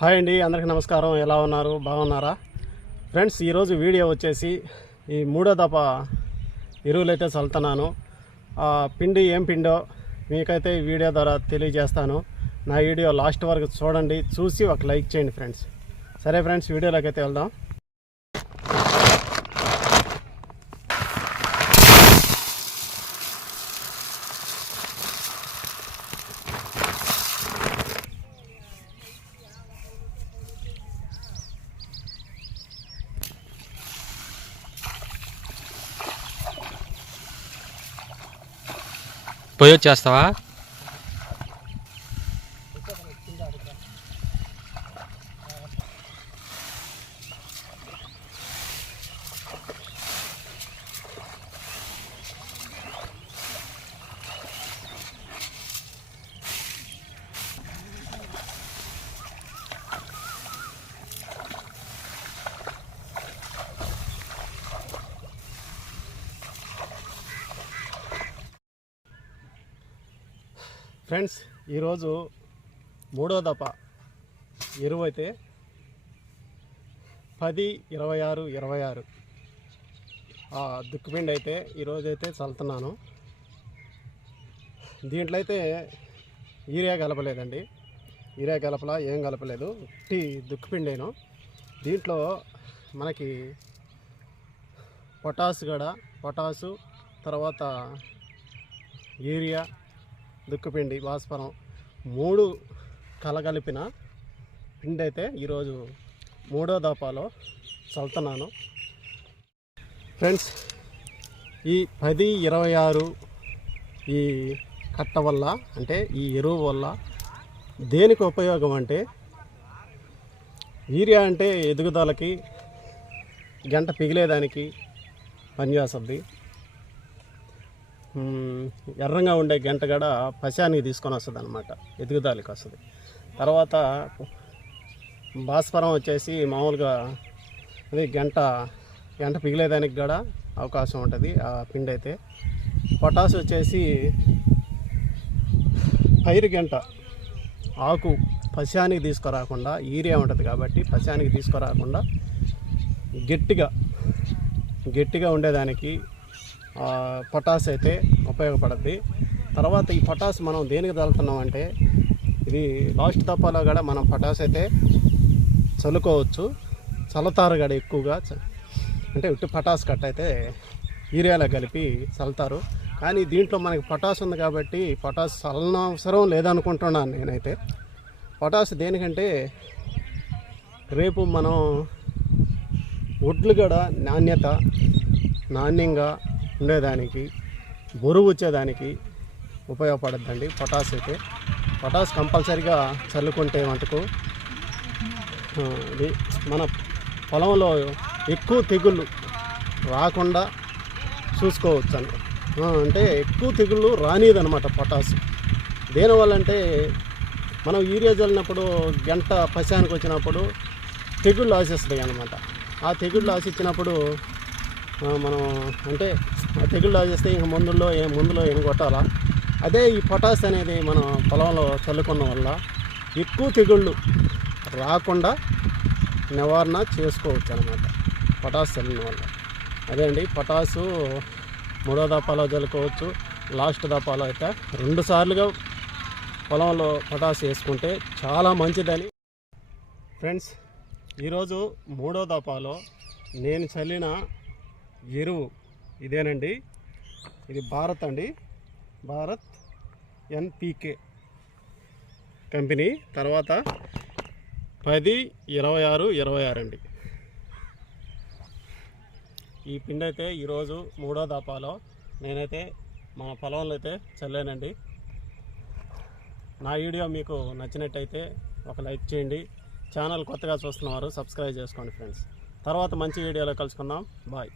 Hi అండి అందరికీ నమస్కారం. ఎలా ఉన్నారు? బాగున్నారా? ఫ్రెండ్స్ ఈరోజు వీడియో వచ్చేసి ఈ మూడో దప ఎరువులైతే చల్లుతున్నాను. ఆ పిండి ఏం పిండో మీకైతే ఈ వీడియో ద్వారా తెలియజేస్తాను. నా వీడియో లాస్ట్ వరకు చూడండి చూసి ఒక లైక్ చేయండి ఫ్రెండ్స్. సరే ఫ్రెండ్స్ వీడియోలోకి అయితే వెళ్దాం. పోయి వచ్చేస్తావా? ఫ్రెండ్స్ ఈరోజు మూడో దఫ. ఎరువైతే పది ఇరవై ఆరు ఇరవై ఆరు. ఆ దుక్కుపిండి అయితే ఈరోజైతే చల్లుతున్నాను. దీంట్లో అయితే ఈరియా కలపలేదండి. ఈరియా కలపలా ఏం కలపలేదు. టీ దుక్కుపిండేను. దీంట్లో మనకి పొటాసు గడ పొటాసు తర్వాత యూరియా దుక్కుపిండి భాస్వరం మూడు కలగలిపిన పిండి అయితే ఈరోజు మూడో దఫాలో చల్తున్నాను ఫ్రెండ్స్ ఈ పది ఇరవై ఆరు ఈ కట్ట వల్ల అంటే ఈ ఎరువు వల్ల దేనికి ఉపయోగం అంటే యూరియా అంటే ఎదుగుదలకి గంట పిగిలేదానికి పనిచేస్తుంది. ఎర్రంగా ఉండే గంట కూడా పశానికి తీసుకొని వస్తుంది అనమాట ఎదుగుదలకి వస్తుంది. తర్వాత భాస్వరం వచ్చేసి మామూలుగా అది గంట గంట పిగిలేదానికి కూడా అవకాశం ఉంటుంది ఆ పిండి అయితే పొటాస్ వచ్చేసి పైరు గంట ఆకు పశానికి తీసుకురాకుండా ఈరియా ఉంటుంది కాబట్టి పశానికి తీసుకురాకుండా గట్టిగా గట్టిగా ఉండేదానికి పొటాస్ అయితే ఉపయోగపడుద్ది. తర్వాత ఈ పొటాస్ మనం దేనికి తగులుతున్నాం అంటే ఇది లాస్ట్ తప్పలో కూడా మనం పొటాస్ అయితే చల్లుకోవచ్చు. చల్లుతారు కూడా ఎక్కువగా. చ- అంటే ఉట్టి పటాస్ కట్ అయితే యూరియాలో కలిపి చల్లుతారు. కానీ దీంట్లో మనకి పొటాస్ ఉంది కాబట్టి పొటాస్ చల్లన అవసరం లేదనుకుంటున్నాను నేనైతే. పొటాస్ దేనికంటే రేపు మనం వడ్లు కూడా నాణ్యత నాణ్యంగా ఉండేదానికి బరువు వచ్చేదానికి ఉపయోగపడుద్దండి పొటాస్ అయితే. పొటాస్ కంపల్సరిగా చల్లుకుంటే మటుకు మన పొలంలో ఎక్కువ తెగుళ్ళు రాకుండా చూసుకోవచ్చు అండి అంటే ఎక్కువ తెగుళ్ళు రానిదనమాట పొటాస్. దేనివల్ల అంటే మనం యూరియా చల్లినప్పుడు గంట పశానికి వచ్చినప్పుడు తెగుళ్ళు ఆశిస్తాయి అనమాట ఆ తెగుళ్ళు ఆశించినప్పుడు మనం అంటే ఆ తెగుళ్ళు చేస్తే ఇంక మందుల్లో ఏ మందులో ఏం కొట్టాలా? అదే ఈ పొటాస్ అనేది మనం పొలంలో చల్లుకున్న వల్ల ఎక్కువ తెగుళ్ళు రాకుండా నివారణ చేసుకోవచ్చు అనమాట పొటాస్ చల్లిన వల్ల. అదే అండి పొటాసు మూడో దఫాలో చల్లుకోవచ్చు లాస్ట్ దఫాలో అయితే రెండు సార్లుగా పొలంలో పొటాస్ వేసుకుంటే చాలా మంచిదని. ఫ్రెండ్స్ ఈరోజు మూడో దఫాలో నేను చల్లిన ఎరువు. ఇదేనండి. ఇది భారత్ అండి. Bharat NPK company. తర్వాత పది ఇరవై ఆరు ఇరవై ఆరు అండి. ఈ పిండి అయితే ఈరోజు మూడో దాపాలో. నేనైతే మా పొలంలో అయితే చల్లానండి. నా వీడియో మీకు నచ్చినట్టయితే ఒక లైక్ చేయండి. ఛానల్ కొత్తగా చూస్తున్నవారు సబ్స్క్రైబ్ చేసుకోండి ఫ్రెండ్స్. తర్వాత మంచి వీడియోలో కలుసుకుందాం. బాయ్.